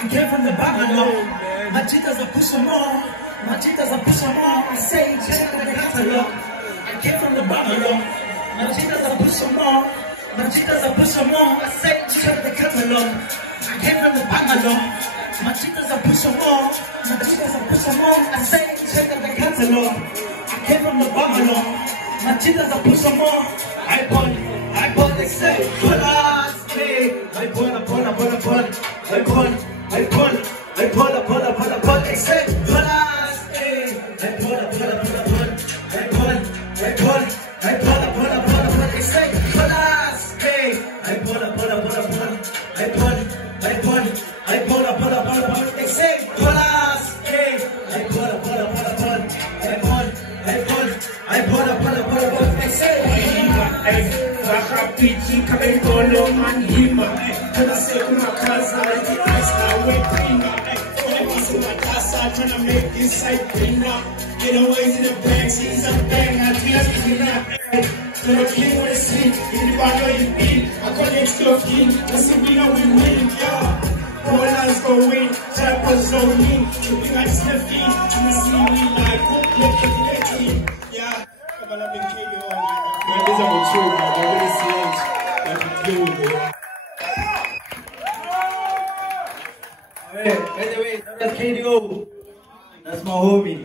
I came from the bungalow. My cheetahs are pushing more. My cheetahs are pushing more. I say, check out the catalog. I came from the bungalow. My cheetahs are pushing more. My cheetahs are pushing more. I say, check out the catalog. I came from the bungalow. My cheetahs are pushing more. My cheetahs are pushing more. I say, check out the catalog. I came from the bungalow. My cheetahs are pushing more. I bought, they say, pull us, hey. I bought, they say, pull us, hey. I bought, they say, pull us, hey. I bought, they say, pull us, hey. They say, Rapiti kabentolo manhima kana sekuna kaza ice na wepinga matasa trying to make this site bigger. Get away to the back, she's a bang, I feel like to the king with a sleep, in the battle you beat, I call it still king, let's see we know we win, yeah. All eyes go win, trappers go win, looking like Sniffy, and I see me like, look, yeah, come on, let me kill you all. Man, these are the truth, man. They're really serious. Like you do, man. Alright, by the way, that's KDO. That's my homie.